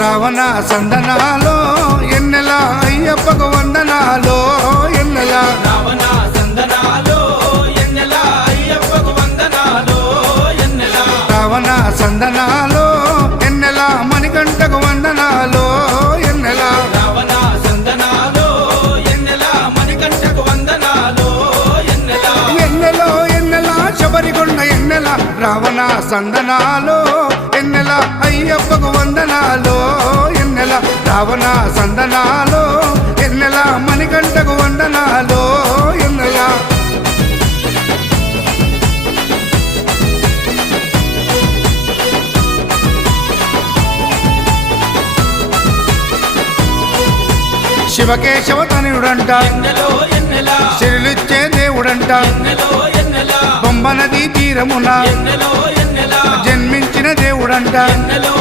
రావణ సందనాలో ఎన్నెల అయ్యప్పకు వందనాలో ఎన్నెల రావణ సందనాలో ఎన్నెల అయ్యప్పకు వందనాలో ఎన్నెల రావణ సందనాలో ఎన్నెల మణికంఠకు వందనాలో ఎన్నెల రావణ సందనాలో ఎన్నెల మణికంఠకు వందనాలో ఎన్నెల ఎన్నెలో ఎన్నెల శబరికొండ ఎన్నెల రావణ సందనాలో ఎన్నెల అయ్యప్పకు వందనాలో ఎన్నెల రావణ సందనాలో ఎన్నెల మణికంఠకు వందనాలో ఎన్నెల శివకేశవ తనయుడంట ఎన్నెలో ఎన్నెల శిరులిచ్చే దేవుడంట ఎన్నెలో ఎన్నెల బొమ్మ నదీ తీరమున ఎన్నెలో ఎన్నెల జన్మించిన దేవుడంట ఎన్నెలో